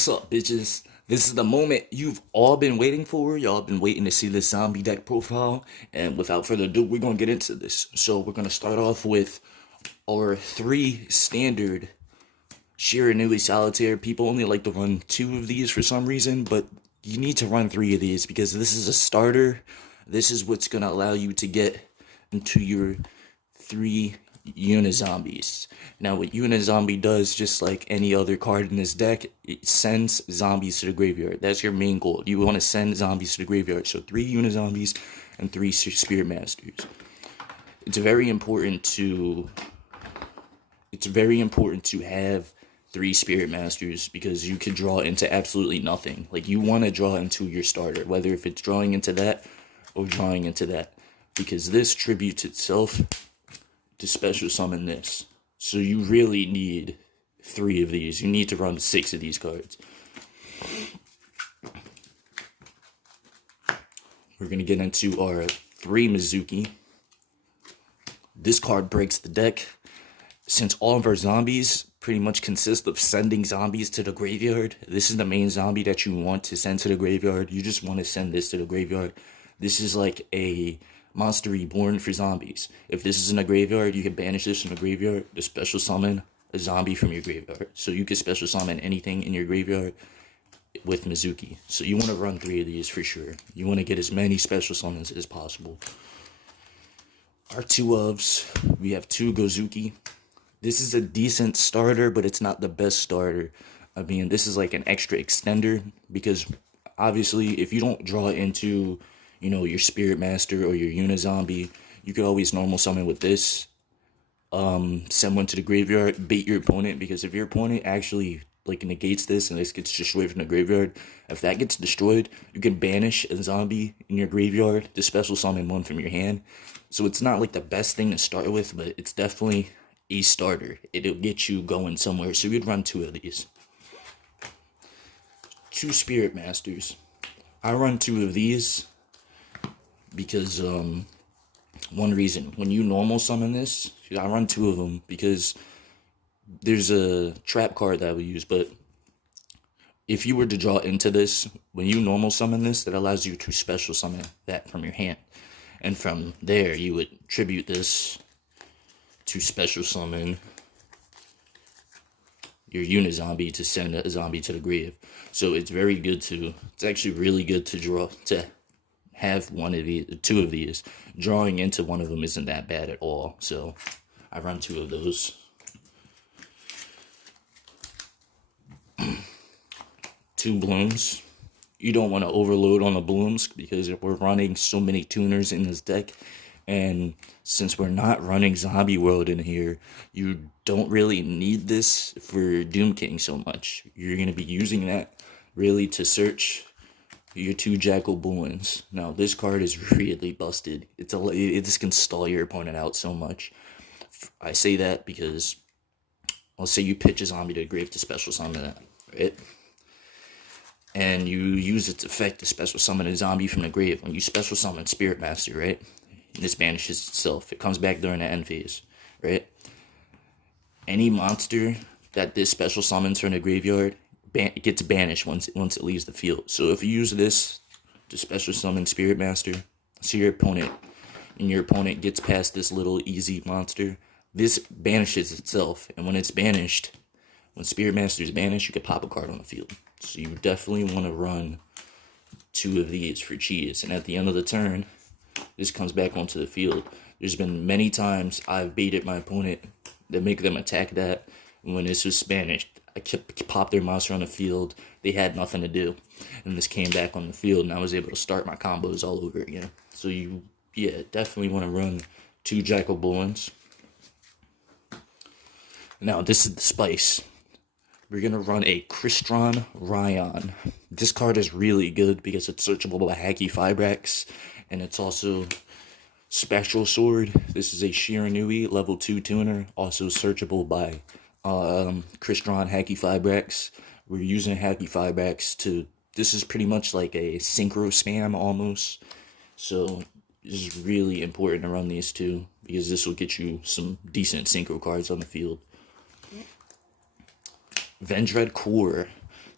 What's up, bitches? This is the moment you've all been waiting for. Y'all been waiting to see this zombie deck profile. And without further ado, we're going to get into this. So we're going to start off with our three standard Shiranui Solitaire. People only like to run two of these for some reason, but you need to run three of these because this is a starter. This is what's going to allow you to get into your three Unizombies. Now, what Unizombie does, just like any other card in this deck, it sends zombies to the graveyard. That's your main goal. You want to send zombies to the graveyard. So 3 Unizombies and 3 Spirit Masters. It's very important to have 3 Spirit Masters because you can draw into absolutely nothing. Like, you want to draw into your starter, whether if it's drawing into that or drawing into that, because this tributes itself to special summon this. So you really need 3 of these. You need to run 6 of these cards. We're going to get into our 3 Mizuki. This card breaks the deck. Since all of our zombies pretty much consist of sending zombies to the graveyard, this is the main zombie that you want to send to the graveyard. You just want to send this to the graveyard. This is like a Monster Reborn for zombies. If this is in a graveyard, you can banish this from the graveyard to special summon a zombie from your graveyard. So you can special summon anything in your graveyard with Mizuki. So you want to run 3 of these for sure. You want to get as many special summons as possible. Our 2 ofs, we have 2 Gozuki. This is a decent starter, but it's not the best starter. I mean, this is like an extra extender because obviously if you don't draw into, you know, your Spirit Master or your Unizombie, you could always normal summon with this. Send one to the graveyard, bait your opponent, because if your opponent actually like negates this and this gets destroyed from the graveyard, if that gets destroyed, you can banish a zombie in your graveyard to special summon one from your hand. So it's not like the best thing to start with, but it's definitely a starter. It'll get you going somewhere. So you'd run 2 of these. 2 Spirit Masters. I run 2 of these because one reason, when you normal summon this, I run 2 of them because there's a trap card that I would use, but if you were to draw into this, when you normal summon this, that allows you to special summon that from your hand, and from there you would tribute this to special summon your Unizombie to send a zombie to the grave. So it's very good to, it's actually really good to draw, to have 1 of these, 2 of these. Drawing into one of them isn't that bad at all. So I run 2 of those. 2 blooms. You don't want to overload on the blooms because we're running so many tuners in this deck. And since we're not running Zombie World in here, you don't really need this for Doom King so much. You're going to be using that really to search your 2 Jackal Bullens. Now, this card is really busted. It just can stall your opponent out so much. I say that because, let's say you pitch a zombie to the grave to special summon that, right? And you use its effect to special summon a zombie from the grave. When you special summon Spirit Master, right? And this banishes itself. It comes back during the end phase, right? Any monster that this special summons from the graveyard, it gets banished once it leaves the field. So if you use this to special summon Spirit Master, so your opponent gets past this little easy monster, this banishes itself. And when it's banished, when Spirit Master is banished, you can pop a card on the field. So you definitely want to run 2 of these for cheese. And at the end of the turn, this comes back onto the field. There's been many times I've baited my opponent to make them attack that. And when this was banished, I popped their monster on the field. They had nothing to do. And this came back on the field, and I was able to start my combos all over again. So you, yeah, definitely want to run 2 Jackal Bullens. Now, this is the spice. We're going to run a Crystron Ryan. This card is really good because it's searchable by Hacky Fibrax, and it's also Spectral Sword. This is a Shiranui level 2 tuner, also searchable by Crystron Hacky Fibrax. We're using Hacky Fibrax to, this is pretty much like a synchro spam almost. So it's really important to run these 2 because this will get you some decent synchro cards on the field. Vendread Core.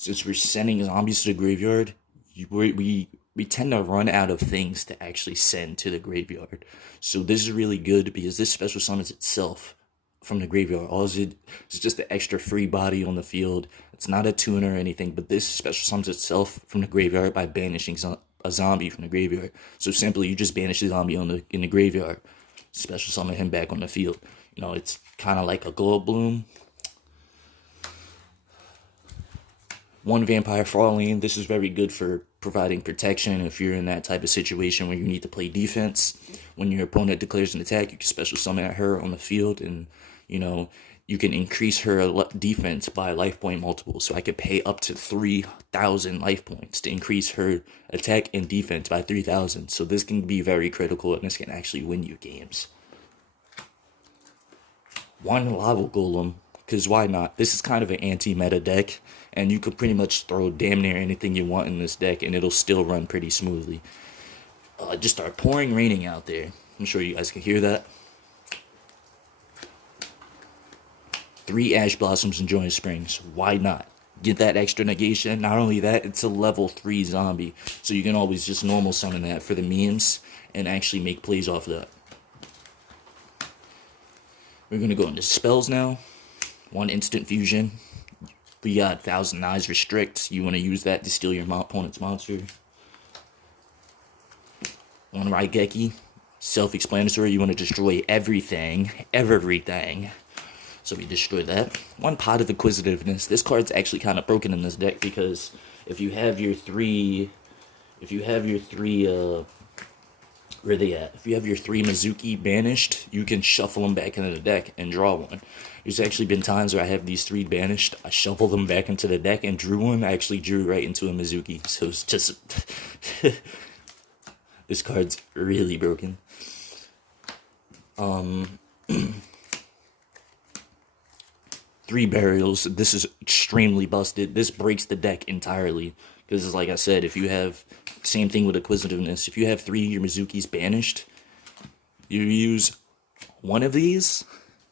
since we're sending zombies to the graveyard, we tend to run out of things to actually send to the graveyard. So this is really good because this special summons itself from the graveyard. All it's just the extra free body on the field. It's not a tuner or anything, but this special summons itself from the graveyard by banishing a zombie from the graveyard. So simply, you just banish the zombie in the graveyard, special summon him back on the field. You know, it's kind of like a glow bloom. One vampire falling. This is very good for providing protection if you're in that type of situation where you need to play defense. When your opponent declares an attack, you can special summon at her on the field, and you know, you can increase her defense by life point multiple. So I could pay up to 3,000 life points to increase her attack and defense by 3,000. So this can be very critical, and this can actually win you games. One lava golem, because why not? This is kind of an anti-meta deck, and you could pretty much throw damn near anything you want in this deck, and it'll still run pretty smoothly. Just start pouring raining out there. I'm sure you guys can hear that. 3 Ash Blossoms and Joyous Springs. Why not? Get that extra negation. Not only that, it's a level 3 zombie, so you can always just normal summon that for the memes and actually make plays off of that. We're going to go into spells now. 1 Instant Fusion. We got Thousand Eyes Restrict. You want to use that to steal your opponent's monster. 1 Raigeki. Self-explanatory. You want to destroy everything. Everything. So we destroy that. 1 Pot of Inquisitiveness. This card's actually kind of broken in this deck because if you have your 3... where are they at? If you have your 3 Mizuki banished, you can shuffle them back into the deck and draw one. There's actually been times where I have these 3 banished, I shuffle them back into the deck and drew one. I actually drew right into a Mizuki. So it's just... this card's really broken. 3 Burials. This is extremely busted. This breaks the deck entirely. Because, like I said, if you have... Same thing with Acquisitiveness. If you have 3 of your Mizukis banished, you use 1 of these,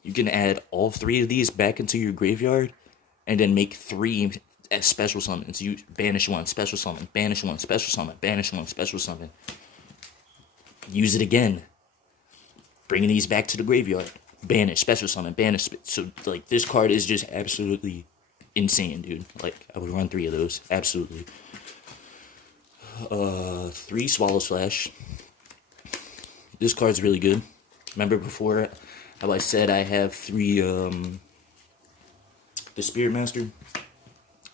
you can add all 3 of these back into your graveyard, and then make 3 as special summons. You banish 1, special summon, banish 1, special summon, banish 1, special summon. Use it again. Bringing these back to the graveyard. Banish, special summon, banish. So, like, this card is just absolutely insane, dude. Like, I would run 3 of those. Absolutely. 3 Swallow Slash. This card's really good. Remember before how I said I have 3 the Spirit Master?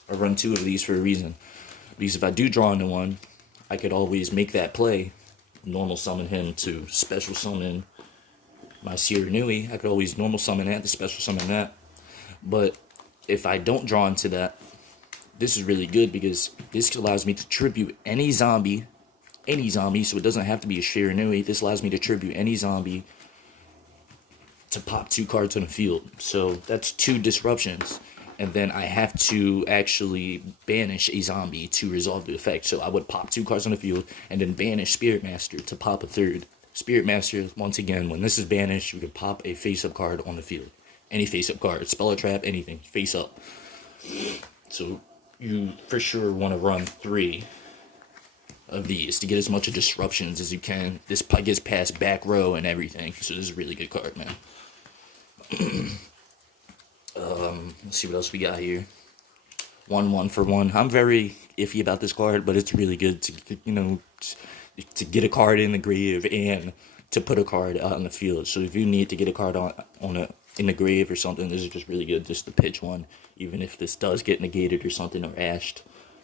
I run 2 of these for a reason. Because if I do draw into one, I could always make that play, normal summon him to special summon my Siranui. I could always normal summon that to special summon that. But if I don't draw into that, this is really good because this allows me to tribute any zombie, so it doesn't have to be a Shiranui. This allows me to tribute any zombie to pop 2 cards on the field. So that's 2 disruptions. And then I have to actually banish a zombie to resolve the effect. So I would pop 2 cards on the field and then banish Spirit Master to pop a 3rd. Spirit Master, once again, when this is banished, you can pop a face-up card on the field. Any face-up card, spell or trap, anything, face-up. So you for sure want to run 3 of these to get as much of disruptions as you can. This gets past back row and everything, so this is a really good card, man. Let's see what else we got here. 1 for 1. I'm very iffy about this card, but it's really good to, you know, to get a card in the grave and to put a card out on the field. So if you need to get a card in the grave or something, this is just really good just to pitch one. Even if this does get negated or something or ashed,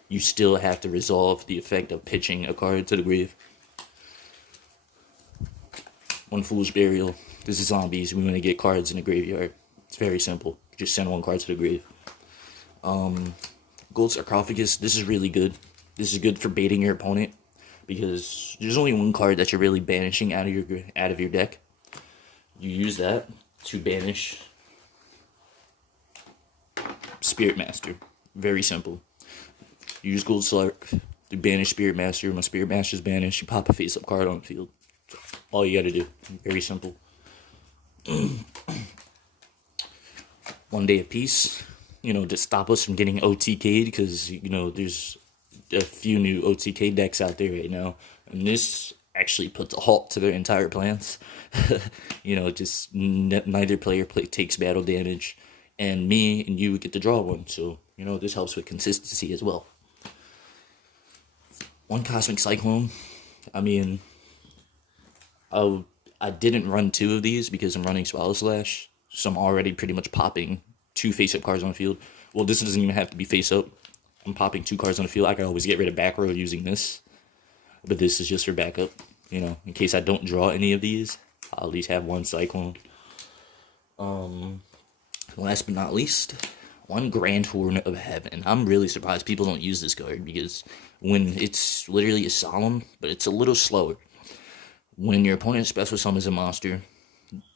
you still have to resolve the effect of pitching a card to the grave. 1 Fool's Burial. This is zombies. We want to get cards in the graveyard. It's very simple. Just send 1 card to the grave. Gold Sarcophagus. This is really good. This is good for baiting your opponent because there's only 1 card that you're really banishing out of your deck. You use that to banish Spirit Master. Very simple. You use Gold Sarc to banish Spirit Master. When Spirit Master is banished, you pop a face-up card on the field. All you gotta do. Very simple. 1 Day of Peace. to stop us from getting OTK'd, because, there's a few new OTK decks out there right now. And this actually puts a halt to their entire plans. Just neither player takes battle damage, and me and you get to draw one. So, this helps with consistency as well. One Cosmic Cyclone. I mean, I didn't run two of these because I'm running Swallow Slash, so I'm already pretty much popping two face-up cards on the field. Well, this doesn't even have to be face-up. I'm popping two cards on the field. I can always get rid of back row using this, but this is just for backup. In case I don't draw any of these, I'll at least have one Cyclone. Last but not least, one Grand Horn of Heaven. I'm really surprised people don't use this card, because when it's literally a solemn, but it's a little slower. When your opponent special summons a monster,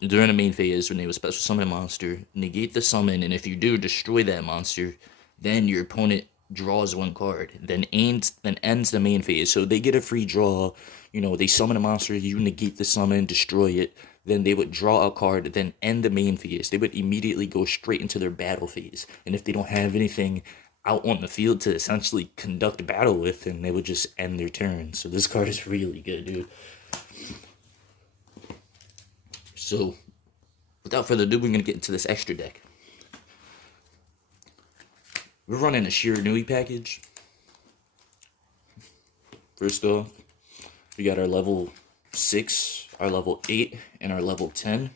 during the main phase, when they would special summon a monster, negate the summon, and if you do, destroy that monster, then your opponent draws one card, then ends the main phase. So they get a free draw, they summon a monster, you negate the summon, destroy it, then they would draw a card, then end the main phase. They would immediately go straight into their battle phase. And if they don't have anything out on the field to essentially conduct a battle with, then they would just end their turn. So this card is really good, dude. So, without further ado, we're going to get into this extra deck. We're running a Shiranui package. First off, we got our level 6, our level 8, and our level 10.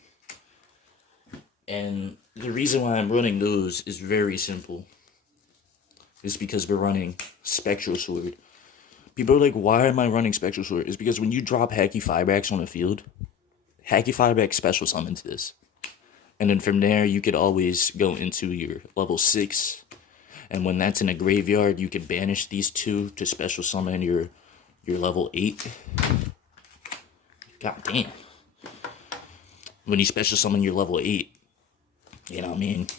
And the reason why I'm running those is very simple. It's because we're running Spectral Sword. People are like, why am I running Spectral Sword? It's because when you drop Hacky Firebrax on the field, Hacky Firebrax special summons this. And then from there, you could always go into your level 6. And when that's in a graveyard, you can banish these two to special summon your level 8. God damn. When you special summon your level 8,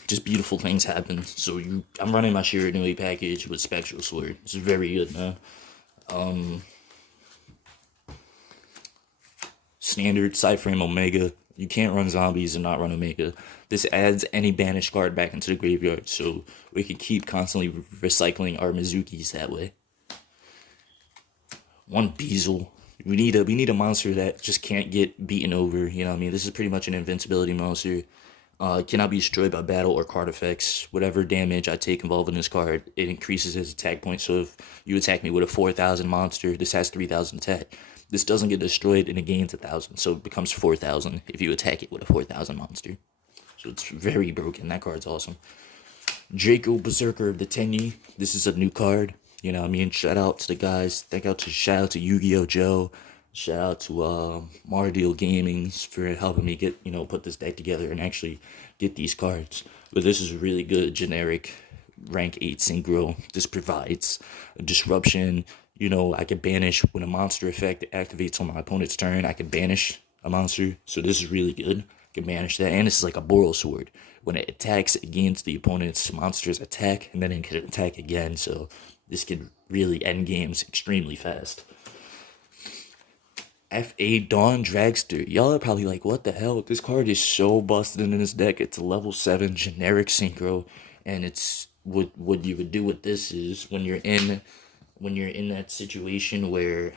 just beautiful things happen. So I'm running my Shiranui package with Spectral Sword. It's very good, man. Standard Cyframe Omega. You can't run zombies and not run Omega. This adds any banished card back into the graveyard, so we can keep constantly recycling our Mizukis that way. One Beezle. We need a monster that just can't get beaten over. This is pretty much an invincibility monster. Cannot be destroyed by battle or card effects. Whatever damage I take involving this card, it increases its attack point. So if you attack me with a 4,000 monster, this has 3,000 attack. This doesn't get destroyed and it gains 1,000, so it becomes 4,000 if you attack it with a 4,000 monster. So it's very broken. That card's awesome. Draco Berserker of the Tenyi. This is a new card. Shout out to the guys. Shout out to Yugioh Joe. Shout out to Mardeal Gaming for helping me get, put this deck together and actually get these cards. But this is really good generic rank 8 synchro. This provides a disruption. I can banish when a monster effect activates on my opponent's turn. I can banish a monster. So this is really good. I can banish that. And this is like a Boral Sword. When it attacks against the opponent's monster's attack, and then it can attack again. So this can really end games extremely fast. F.A. Dawn Dragster. Y'all are probably like, what the hell? This card is so busted in this deck. It's a level 7 generic synchro. And it's what you would do with this is when you're in that situation where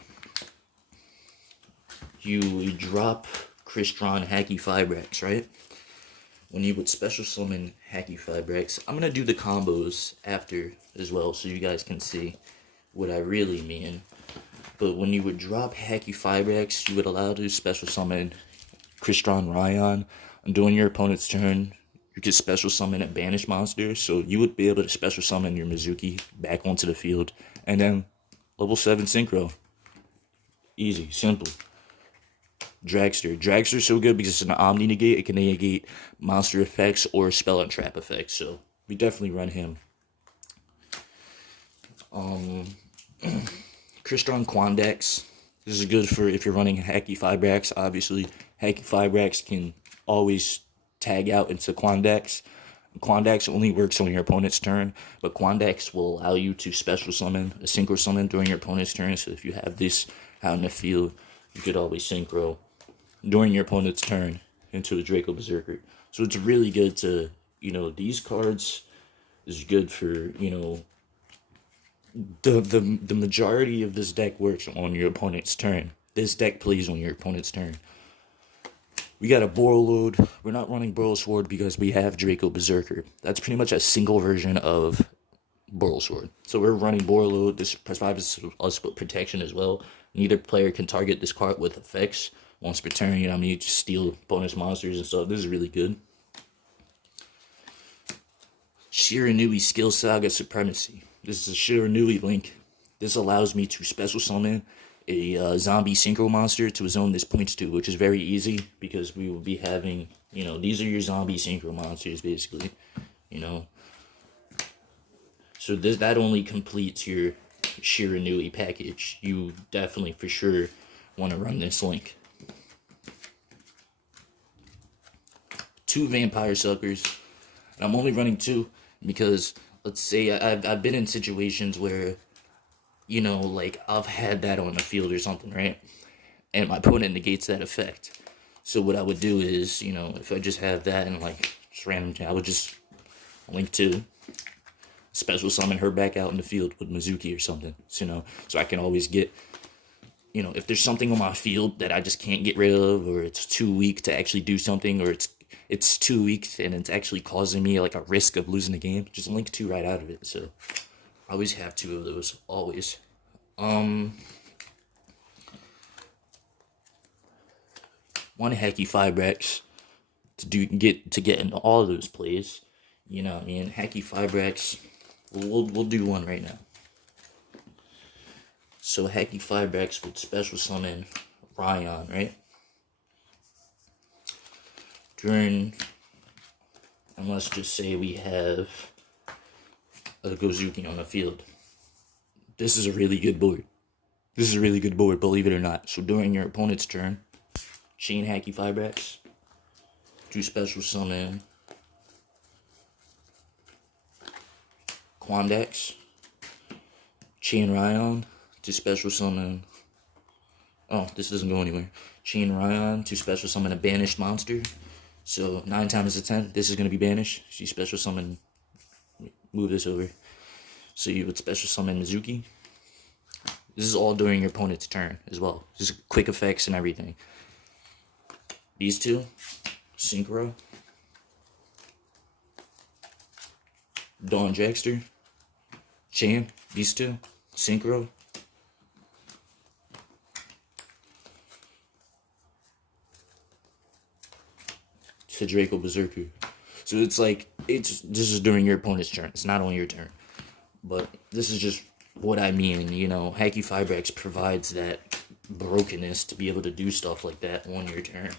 you drop Crystron Hacky Firebrax, right? When you would special summon Hacky Firebrax, I'm going to do the combos after as well so you guys can see what I really mean. But when you would drop Hacky Firebrax, you would allow to special summon Crystron Ryan. And during your opponent's turn, you could special summon a banished monster. So you would be able to special summon your Mizuki back onto the field. And then level 7 synchro. Easy, simple. Dragster. Dragster's so good because it's an Omni negate. It can negate monster effects or spell and trap effects. So we definitely run him. Crystron Quandax. This is good for if you're running Hacky Firebrax. Obviously, Hacky Firebrax can always tag out into Quandax. Quandax only works on your opponent's turn, but Quandax will allow you to special summon, a synchro summon during your opponent's turn. So if you have this out in the field, you could always synchro during your opponent's turn into a Draco Berserker. So it's really good to, these cards is good for, the majority of this deck works on your opponent's turn. This deck plays on your opponent's turn. We got a Boral Load. We're not running Boral Sword because we have Draco Berserker. That's pretty much a single version of Boral Sword. So we're running Boral Load. This provides us with protection as well. Neither player can target this card with effects once per turn. You know what I mean? Just steal bonus monsters and stuff. This is really good. Shiranui Skill Saga Supremacy. This is a Shiranui link. This allows me to special summon a zombie synchro monster to a zone this points to, which is very easy because we will be having, these are your zombie synchro monsters basically, So that only completes your Shiranui package. You definitely for sure want to run this link. 2 Vampire Suckers. And I'm only running 2 because, let's say, I've been in situations where, like, I've had that on the field or something, right? And my opponent negates that effect. So what I would do is, if I just have that and, like, just random, I would just link 2. Special summon her back out in the field with Mizuki or something, so I can always get, if there's something on my field that I just can't get rid of, or it's too weak to actually do something, or it's too weak and it's actually causing me like a risk of losing the game, just link 2 right out of it. So I always have 2 of those, always. One Hacky Fibrax to get into all of those plays. You know what I mean? Hacky Fibrax. We'll do one right now. So Hacky Fibrax would special summon Ryan, right? And let's just say we have a Gozuki on the field. This is a really good board. Believe it or not. So during your opponent's turn, chain Hacky Fibrax to special summon Quandax, chain Ryan to special summon. Oh, this doesn't go anywhere. Chain Ryan to special summon a banished monster. So 9 times out of 10, this is going to be banished. She special summon. Move this over. So you would special summon Mizuki. This is all during your opponent's turn as well. Just quick effects and everything. These 2, Synchro, Dawn Jackster, chain. These 2, Synchro. To Draco Berserker. So it's like, this is during your opponent's turn. It's not on your turn. But this is just what I mean, Hacky Fibrax provides that brokenness to be able to do stuff like that on your turn.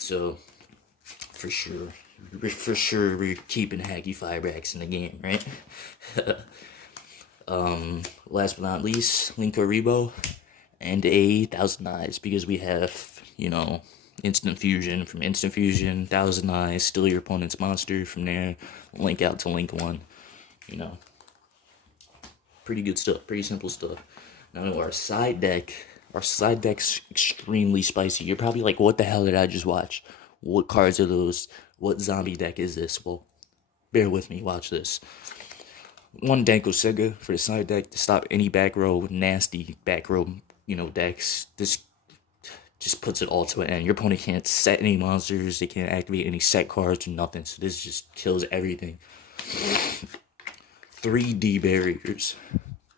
So for sure we're keeping Hacky Fibrax in the game, right? Last but not least, Link Rebo and a Thousand Eyes, because we have, Instant Fusion. From Instant Fusion, Thousand Eyes, steal your opponent's monster. From there, link out to link 1. Pretty good stuff. Pretty simple stuff. Now our side deck's extremely spicy. You're probably like, what the hell did I just watch? What cards are those? What zombie deck is this? Well, bear with me. Watch this. 1 Danko Sega for the side deck to stop any back row, nasty back row, decks. This just puts it all to an end. Your opponent can't set any monsters. They can't activate any set cards or nothing. So this just kills everything. 3D barriers.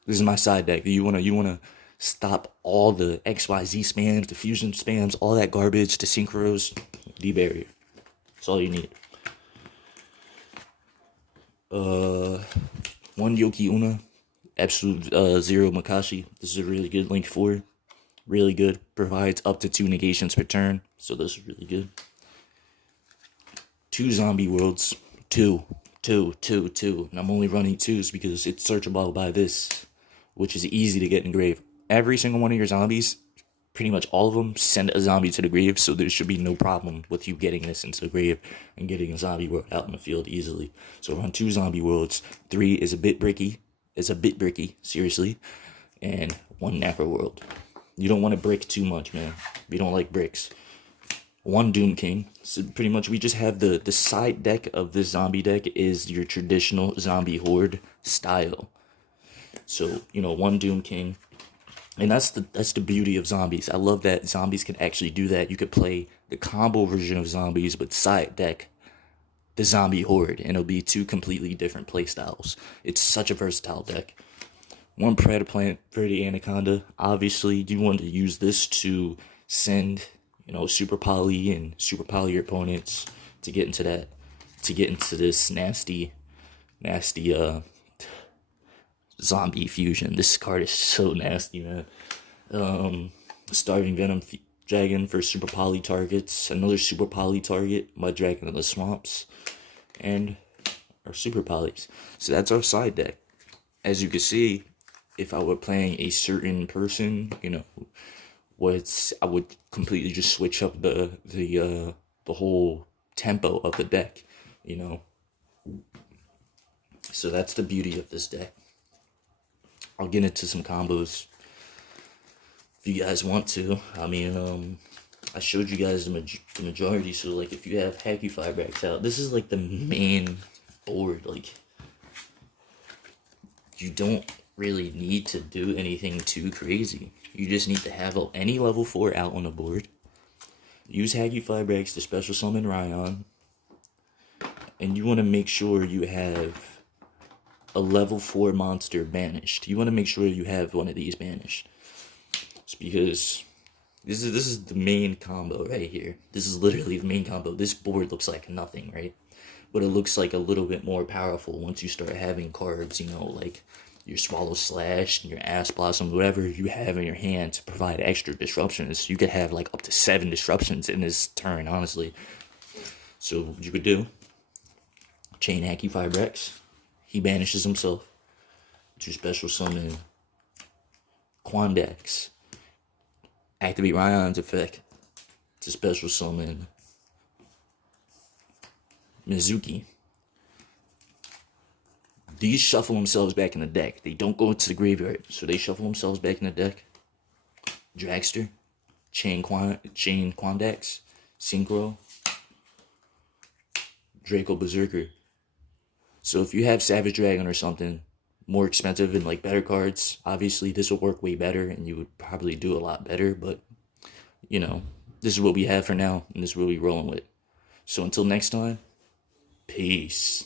This is my side deck. You wanna stop all the XYZ spams, the fusion spams, all that garbage, the synchros. D barrier. That's all you need. 1 Yoki Una, Absolute 0 Makashi. This is a really good link for. Really good. Provides up to 2 negations per turn. So this is really good. 2 Zombie Worlds. 2. And I'm only running 2s because it's searchable by this, which is easy to get in grave. Every single one of your zombies, pretty much all of them, send a zombie to the grave, so there should be no problem with you getting this into the grave and getting a zombie world out in the field easily. So run 2 Zombie Worlds. 3 is a bit bricky. Seriously. And 1 Necro World. You don't want to brick too much, man. We don't like bricks. one Doom King. So pretty much we just have the side deck of this zombie deck is your traditional zombie horde style. So, you know, one Doom King. And that's the beauty of zombies. I love that zombies can actually do that. You could play the combo version of zombies, but side deck the zombie horde, and it'll be two completely different playstyles. It's such a versatile deck. One Predator Plant for the Anaconda. Obviously, you want to use this to send, you know, super poly and super poly your opponents to get into that, to get into this nasty zombie fusion. This card is so nasty, man. Starving Venom Dragon for super poly targets. Another super poly target, Mud Dragon of the Swamps. And our super polys. So that's our side deck. As you can see, if I were playing a certain person, you know, I would completely just switch up the whole tempo of the deck, you know. So that's the beauty of this deck. I'll get into some combos if you guys want to. I mean, I showed you guys the majority, so like if you have Hacky Firebracks out, this is like the main board. Like, you don't really need to do anything too crazy. You just need to have any level 4 out on the board. Use Hacky Firebracks to special summon Ryan. And you want to make sure you have a level 4 monster banished. You want to make sure you have one of these banished. It's because this is the main combo right here. This is literally the main combo. This board looks like nothing, right? But it looks like a little bit more powerful once you start having cards, you know, like your Swallow Slash and your Ass Blossom, whatever you have in your hand to provide extra disruptions. You could have like up to 7 disruptions in this turn, honestly. So what you could do, chain Hacky Firebracks. He banishes himself to special summon Quandax. Activate Ryan's effect to special summon Mizuki. These shuffle themselves back in the deck. They don't go into the graveyard, so they shuffle themselves back in the deck. Dragster, Chain Quandax, Synchro, Draco Berserker. So if you have Savage Dragon or something more expensive and like better cards, obviously this will work way better and you would probably do a lot better, but you know, this is what we have for now and this is what we're rolling with. So until next time, peace.